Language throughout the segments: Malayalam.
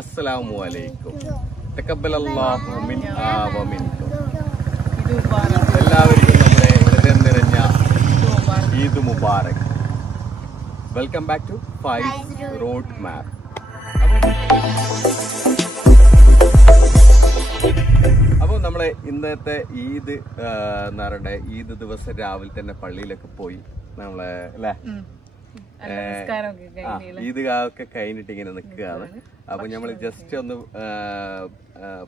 അസ്സലാമു അലൈക്കും. തഖബ്ബലല്ലാഹു മിന്നാ വമിൻകും. എല്ലാവർക്കും നമ്മുടെ ഹൃദയം നിറഞ്ഞ ഈദ് മുബാറക്. Welcome back to Faiz road map. അപ്പോൾ നമ്മളെ ഇന്നത്തെ ഈദ് എന്ന് പറയണ്ടേ, ഈദ് ദിവസം രാവിലെ തന്നെ പള്ളിയിലൊക്കെ പോയി നമ്മളെ അല്ലേ ഈദ്ഗാഹൊക്കെ കഴിഞ്ഞിട്ട് ഇങ്ങനെ നിൽക്കുകയാണ്. അപ്പൊ നമ്മൾ ജസ്റ്റ് ഒന്ന്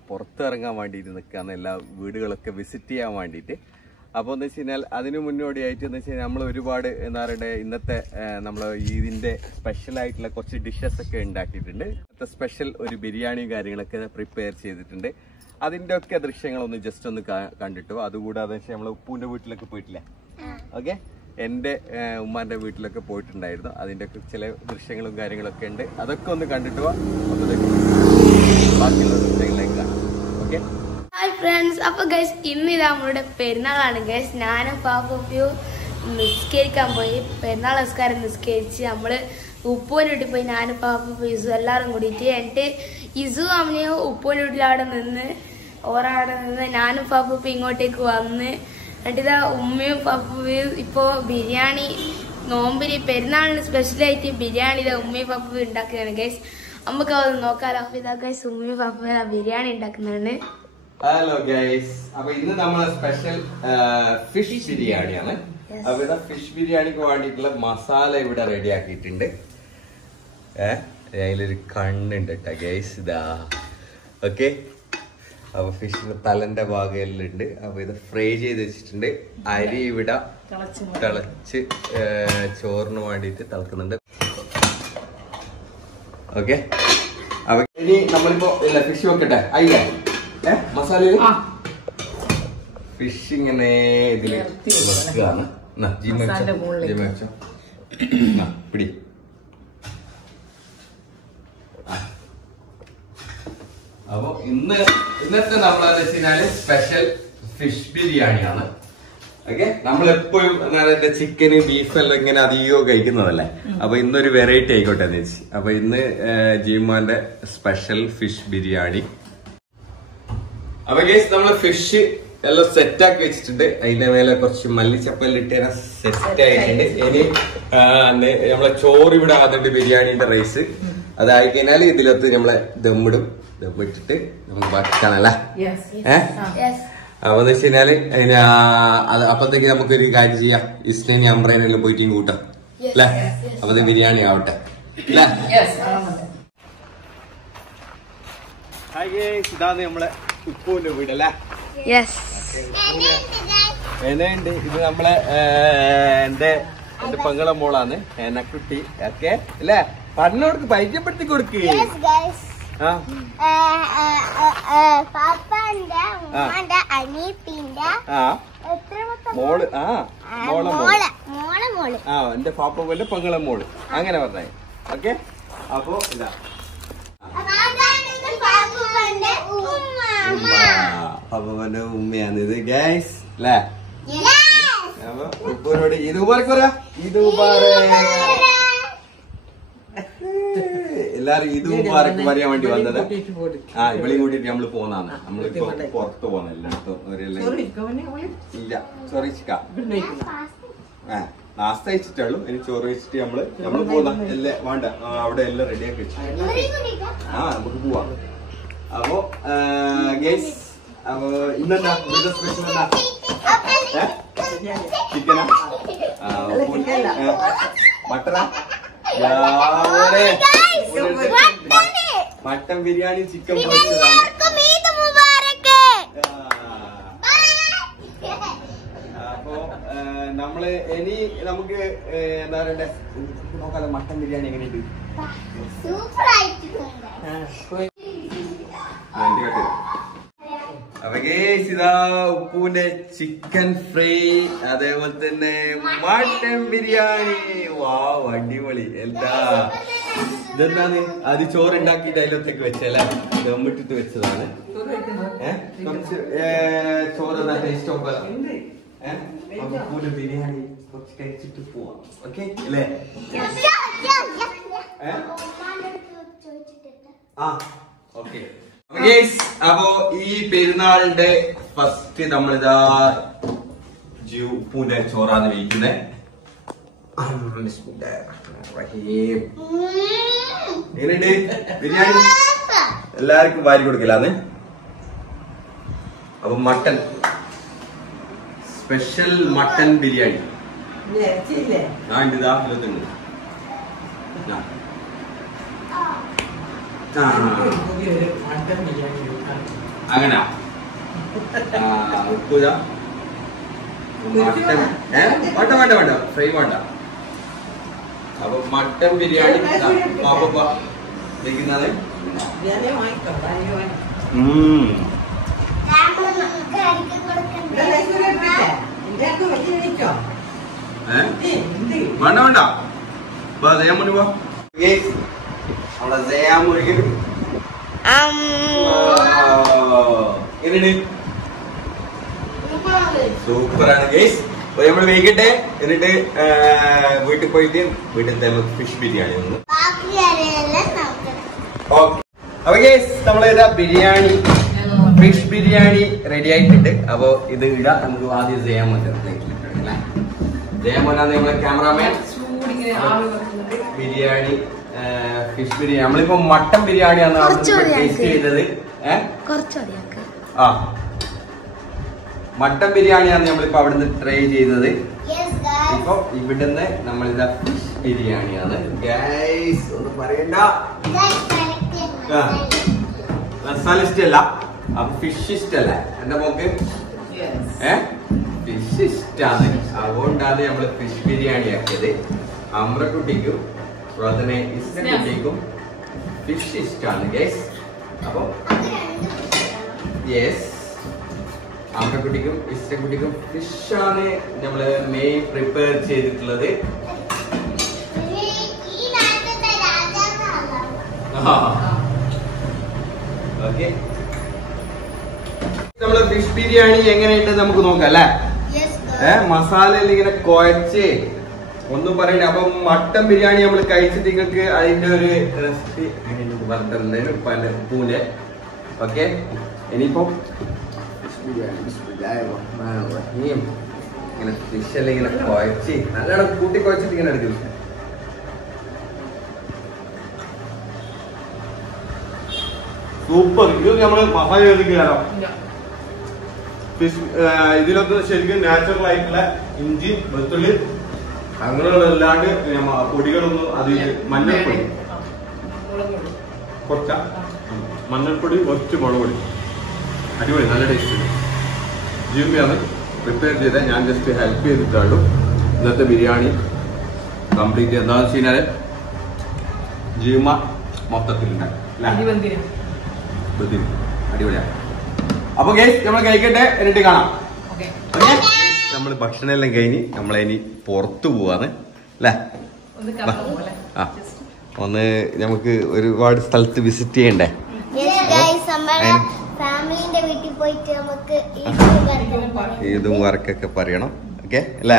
പുറത്തിറങ്ങാൻ വേണ്ടിയിട്ട് നിൽക്കുകയാണ്, എല്ലാ വീടുകളൊക്കെ വിസിറ്റ് ചെയ്യാൻ വേണ്ടിയിട്ട്. അപ്പോൾ എന്ന് വെച്ച് കഴിഞ്ഞാൽ അതിന് മുന്നോടിയായിട്ട് എന്ന് വെച്ച് കഴിഞ്ഞാൽ നമ്മൾ ഒരുപാട് എന്താ പറയണ്ടേ, ഇന്നത്തെ നമ്മൾ ഈദിന്റെ സ്പെഷ്യൽ ആയിട്ടുള്ള കുറച്ച് ഡിഷസ് ഒക്കെ ഉണ്ടാക്കിയിട്ടുണ്ട്. സ്പെഷ്യൽ ഒരു ബിരിയാണിയും കാര്യങ്ങളൊക്കെ പ്രിപ്പയർ ചെയ്തിട്ടുണ്ട്. അതിന്റെ ഒക്കെ ദൃശ്യങ്ങളൊന്ന് ജസ്റ്റ് ഒന്ന് കണ്ടിട്ടു. അതുകൂടാതെ നമ്മൾ ഉപ്പൂന്റെ വീട്ടിലൊക്കെ പോയിട്ടില്ല, ഓക്കെ, എൻ്റെ ഉമ്മാന്റെ വീട്ടിലൊക്കെ പോയിട്ടുണ്ടായിരുന്നു. അതിൻ്റെ ഒക്കെ ചില ദൃശ്യങ്ങളും കാര്യങ്ങളൊക്കെ ഉണ്ട്. അതൊക്കെ ഒന്ന് കണ്ടിട്ട് പോവാം. ബാക്കിയുള്ള ദൃശ്യങ്ങളിലേക്ക് കാണാം. Okay, hi friends. അപ്പൊ ഗൈസ് ഇന്ന് ഇത് നമ്മളുടെ പെരുന്നാളാണ് ഗൈസ്. ഞാനും പാപ്പയും നിസ്കരിക്കാൻ പോയി. പെരുന്നാൾ നിസ്കാരം നിസ്കരിച്ച് നമ്മള് ഉപ്പൂൻ്റെ വീട്ടിൽ പോയി. ഞാനും പാപ്പ ഇസു എല്ലാവരും കൂടിയിട്ട്. എന്നിട്ട് ഇസു അമ്മയോ ഉപ്പൂൻ്റെ വീട്ടിൽ അവിടെ നിന്ന് ഓരവിടെ നിന്ന് ഞാനും പാപ്പ ഇങ്ങോട്ടേക്ക് വന്ന്. എന്നിട്ട് ഉമ്മയും പപ്പയും ഇപ്പോ ബിരിയാണി നോമ്പിന് പെരുന്നാളിന് സ്പെഷ്യലായിട്ട് ബിരിയാണി ഉമ്മയും പപ്പയും ഉണ്ടാക്കുകയാണ് ഗൈസ്. നമുക്ക് അത് നോക്കാലോ. അപ്പൊ ഇതാ ഗൈസ് ഉമ്മയും പപ്പയും ബിരിയാണി ഉണ്ടാക്കുന്നതാണ്. ഹലോ ഗൈസ്, അപ്പൊ ഇന്ന് നമ്മളെ സ്പെഷ്യൽ ഫിഷ് ബിരിയാണിയാണ്. അപ്പൊ ഇവിടെ ഫിഷ് ബിരിയാണിക്ക് വേണ്ടിയിട്ടുള്ള മസാല ഇവിടെ റെഡി ആക്കിയിട്ടുണ്ട്. അതിലൊരു കണ്ണുണ്ട് കേട്ടോ ഗൈസ്, ഇതാ. ഓക്കെ, അപ്പൊ ഫിഷിന് തലന്റെ ഭാഗമെല്ലാം. അപ്പൊ ഇത് ഫ്രൈ ചെയ്ത് വെച്ചിട്ടുണ്ട്. അരി ഇവിടെ തിളച്ച് ചോറിന് വേണ്ടിട്ട് തിളക്കുന്നുണ്ട്. ഓക്കെ, അപ്പൊ ഇനി നമ്മളിപ്പോ ഇല്ല ഫിഷ് വെക്കട്ടെ. അയ്യ മസാലയില് ഫിഷ് ഇങ്ങനെ ഇതില് വെക്കുകയാണ്. പിടി. അപ്പൊ ഇന്നത്തെ നമ്മളെന്ന് വെച്ച് കഴിഞ്ഞാല് സ്പെഷ്യൽ ഫിഷ് ബിരിയാണിയാണ്. ഓക്കെ, നമ്മളെപ്പോഴും ചിക്കന് ബീഫ് എല്ലാം ഇങ്ങനെ അധികവും കഴിക്കുന്നതല്ലേ. അപ്പൊ ഇന്നൊരു വെറൈറ്റി ആയിക്കോട്ടെ എന്ന് വെച്ച്. അപ്പൊ ഇന്ന് ജീമാന്റെ സ്പെഷ്യൽ ഫിഷ് ബിരിയാണി. അപ്പൊ ഗൈസ് നമ്മള് ഫിഷ് എല്ലാം സെറ്റ് ആക്കി വെച്ചിട്ടുണ്ട്. അതിന്റെ മേലെ കുറച്ച് മല്ലിച്ചപ്പെല്ലാം ഇട്ട് സെറ്റ് ആയിട്ടുണ്ട്. ഇനി നമ്മളെ ചോറ് ഇവിടെ ആദ്യമായിട്ട് ബിരിയാണിന്റെ റൈസ് അതായി കഴിഞ്ഞാല് ഇതിലത്ത് നമ്മളെ ദമ്മിടും. ദമ്മിട്ടിട്ട് നമുക്ക് ബാക്കി കാണാല്ലേ. അപ്പൊ എന്ന് വെച്ച് കഴിഞ്ഞാല് അപ്പത്തേക്ക് നമുക്കൊരു കാര്യം ചെയ്യാം. ഇസ്ലാമി അമ്പ്രൈനെല്ലാം പോയിട്ട് കൂട്ടാം അല്ലേ. അപ്പൊ ബിരിയാണി ആവട്ടെ അല്ലേ. ഇതാണ് നമ്മളെ ഉപ്പൂന്റെ വീടല്ലേ. എന്നുണ്ട് ഇത് നമ്മളെ എന്റെ പെങ്ങളെ മോളാണ് എനക്കുട്ടി. ഓക്കെ അല്ലേ, പറഞ്ഞോടുക്ക് പരിചയപ്പെടുത്തി കൊടുക്ക്. മോള് എന്റെ പാപ്പന്റെ പെങ്ങളെ മോള് അങ്ങനെ പറഞ്ഞേ. ഓക്കെ, അപ്പൊ ഇതാ പാപ്പന്റെ ഉമ്മയാണ് ഇത് ഗൈസ് അല്ലേ. അപ്പൊ ഉപ്പൂരോട് ഇത് മുബാറക് പറയാ. ഇത് മുബാറക് എല്ലാരും ഇത് മുബാറക് പറയാൻ വേണ്ടി വന്നത്. ഇവളെയും കൂട്ടിട്ട് നമ്മള് പോന്നാണ്. നമ്മളിപ്പോ പുറത്ത് പോന്ന എല്ലായിടത്തും ഇല്ല ചൊറിച്ചിക്ക നാസ്ത അയച്ചിട്ടുള്ളൂ. ഇനി ചോറ് വെച്ചിട്ട് നമ്മള് പോന്ന എല്ലാം വേണ്ട. അവിടെ എല്ലാം റെഡിയാക്കി വെച്ചു. നമുക്ക് പോവാം. അപ്പൊ ഗൈസ്, അപ്പൊ ഇന്നെന്താ സ്പെഷ്യൽ എന്താ? ചിക്കനാ മട്ടനാ? മട്ടൻ ബിരിയാണി ചിക്കൻ പൊരിച്ചതാണ്. അപ്പൊ നമ്മള് ഇനി നമുക്ക് എന്താ പറയണ്ടേ നോക്കാലോ. മട്ടൻ ബിരിയാണി എങ്ങനെയുണ്ട്? അപ്പൊ ഗൈസ് ഇതാ ഉപ്പൂന്റെ ചിക്കൻ ഫ്രൈ, അതേപോലെ തന്നെ മട്ടൻ ബിരിയാണി. വാവ്, അടിപൊളി. എന്താ ഇതെന്താണ്? അത് ചോറുണ്ടാക്കിയിട്ട് അതിലൊത്തേക്ക് വെച്ചല്ലേ, ദമ്മിട്ടിട്ട് വെച്ചതാണ്. കുറച്ച് ചോറ് ടേസ്റ്റ് നോക്കാം. ഉപ്പൂന്റെ ബിരിയാണി കുറച്ച് കഴിച്ചിട്ട് പോവാം. ഓക്കെ അല്ലേ? അപ്പോ ഈ പെരുന്നാളിന്റെ ഫസ്റ്റ് നമ്മളിതാ ഉപ്പൂന്റെ ചോറാണ് വയ്ക്കുന്നത്. എങ്ങനെയുണ്ട് ബിരിയാണി? എല്ലാവർക്കും വാരി കൊടുക്കലാന്ന്. അപ്പൊ മട്ടൻ സ്പെഷ്യൽ മട്ടൻ ബിരിയാണി അങ്ങനെ ഉപ്പുത മട്ടൻ വേണ്ട ഫ്രൈ വേണ്ട. അപ്പൊ മട്ടൻ ബിരിയാണി ഇരിക്കുന്നത്. വേണ്ട സൂപ്പറാണ് ഗൈസ്. നമ്മള് വൈകിട്ടെ എന്നിട്ട് വീട്ടിൽ പോയിട്ട് വീട്ടിലത്തെ ഫിഷ് ബിരിയാണി ഒന്ന്. അപ്പൊ ഗൈസ് നമ്മളിതാ ബിരിയാണി ഫിഷ് ബിരിയാണി റെഡി ആയിട്ടുണ്ട്. അപ്പൊ ഇത് ഇടാം. നമുക്ക് ആദ്യം ജയമോനാണ് നമ്മളെ ക്യാമറാമാൻ. ബിരിയാണി ഫിഷ് ബിരിയാണി നമ്മളിപ്പോ മട്ടൻ ബിരിയാണിയാണ് ടേസ്റ്റ് ചെയ്തത്. മട്ടൻ ബിരിയാണിയാണ് നമ്മളിപ്പോ അവിടുന്ന് ട്രൈ ചെയ്തത്. ഇപ്പൊ ഇവിടുന്ന് നമ്മളിതാ ഫിഷ് ബിരിയാണിയാണ്. ഗൈസ് ഒന്നും പറയണ്ട, മസാല ഇഷ്ടല്ല, അപ്പൊ ഫിഷ് ഇഷ്ടല്ല എന്റെ മോക്ക്. ഫിഷ് ഇഷ്ടാണ്, അതുകൊണ്ടാണ് നമ്മള് ഫിഷ് ബിരിയാണി ആക്കിയത്. അമ്രക്കുട്ടിക്കും അതുപോലെ ഇഷ്ടക്കുട്ടിക്കും ഫിഷ് ഇഷ്ടാണ് ഗൈസ്. അപ്പൊ യെസ്, അമ്രക്കുട്ടിക്കും ഇഷ്ടക്കുട്ടിക്കും ഫിഷാണ് നമ്മള് മെയിൻ പ്രിപ്പയർ ചെയ്തിട്ടുള്ളത്. ഓക്കെ, നമ്മള് ഫിഷ് ബിരിയാണി എങ്ങനെയുണ്ട് നമുക്ക് നോക്കാം അല്ലെ. മസാലയിൽ ഇങ്ങനെ കുഴച്ച് ഒന്നും പറയണ്ട. അപ്പൊ മട്ടൻ ബിരിയാണി നമ്മൾ കഴിച്ചിട്ട് നിങ്ങൾക്ക് അതിന്റെ ഒരു റെസിപ്പി പറഞ്ഞിട്ടുണ്ടായിരുന്നു പല പൂനെ. ഓക്കെ, ഇനിയിപ്പോ ഇങ്ങനെ ഫിഷെല്ലാം ഇങ്ങനെ കുഴച്ച് നല്ലോണം കൂട്ടി കുഴച്ചിട്ട് ഇങ്ങനെ എടുക്കും. സൂപ്പർ. ഇത് നമ്മള് മസാല ചേർത്തിക്കാലോ. ഫിഷ് ഇതിലൊക്കെ ശരിക്കും നാച്ചുറൽ ആയിട്ടുള്ള ഇഞ്ചി വെളുത്തുള്ളി അങ്ങനെയുള്ള അല്ലാണ്ട് പൊടികളൊന്നും അതിൽ മഞ്ഞൾപ്പൊടി കുറച്ച മഞ്ഞൾപ്പൊടി കുറച്ച് മുളക് പൊടി അടിപൊളി നല്ല ടേസ്റ്റ്. ജിമ്മിയാണ് പ്രിപ്പയർ ചെയ്ത, ഞാൻ ജസ്റ്റ് ഹെൽപ്പ് ചെയ്തിട്ടുള്ളൂ. ഇന്നത്തെ ബിരിയാണി കംപ്ലീറ്റ് എന്താണെന്ന് വെച്ച് കഴിഞ്ഞാൽ ജിമ്മ മൊത്തത്തിലുണ്ടാകും അടിപൊളിയാണ്. അപ്പൊ ഗൈസ് നമ്മൾ കഴിക്കട്ടെ, എന്നിട്ട് കാണാം. നമ്മൾ ഭക്ഷണം എല്ലാം കഴിഞ്ഞ് നമ്മളിനി പുറത്തു പോവാണ് അല്ലേ. ഒന്ന് നമുക്ക് ഒരുപാട് സ്ഥലത്ത് വിസിറ്റ് ചെയ്യണ്ടേ. ഫാമിലിന്റെ വീട്ടിൽ പോയിട്ട് നമുക്ക് ഈദ് മുബാറക്കൊക്കെ പറയണം. ഓക്കെ അല്ലേ.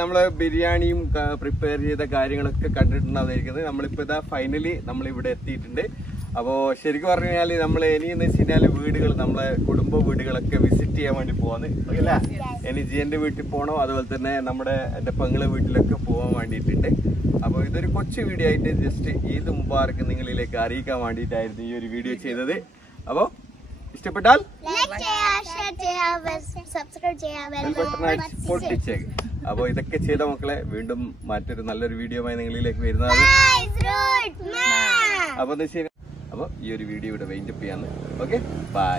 നമ്മള് ബിരിയാണിയും പ്രിപ്പയർ ചെയ്ത കാര്യങ്ങളൊക്കെ കണ്ടിട്ടുണ്ടാവുന്നത്. നമ്മളിപ്പോ ഇതാ ഫൈനലി നമ്മൾ ഇവിടെ എത്തിയിട്ടുണ്ട്. അപ്പോ ശരിക്കും പറഞ്ഞു കഴിഞ്ഞാല് നമ്മൾ ഇനി എന്ന് വെച്ച് കഴിഞ്ഞാല് വീടുകൾ, നമ്മളെ കുടുംബ വീടുകളൊക്കെ വിസിറ്റ് ചെയ്യാൻ വേണ്ടി പോവാന്ന് അല്ലേ. ഇനി ജിയന്റെ വീട്ടിൽ പോകണം, അതുപോലെ തന്നെ എന്റെ പെങ്ങളെ വീട്ടിലൊക്കെ പോകാൻ വേണ്ടിയിട്ടുണ്ട്. അപ്പൊ ഇതൊരു കൊച്ചു വീഡിയോ ആയിട്ട് ജസ്റ്റ് ഈദ് മുബാറക്ക് നിങ്ങളിലേക്ക് അറിയിക്കാൻ വേണ്ടിയിട്ടായിരുന്നു ഈ ഒരു വീഡിയോ ചെയ്തത്. അപ്പൊ ഇഷ്ടപ്പെട്ടാൽ പൊട്ടിച്ചേക്ക്. അപ്പൊ ഇതൊക്കെ ചെയ്ത മക്കളെ വീണ്ടും മറ്റൊരു നല്ലൊരു വീഡിയോയുമായി നിങ്ങളിലേക്ക് വരുന്നതാണ്. അപ്പൊ ഈ ഒരു വീഡിയോ ഇവിടെ വൈൻഡപ്പ് ചെയ്യാന്ന്. Okay, by.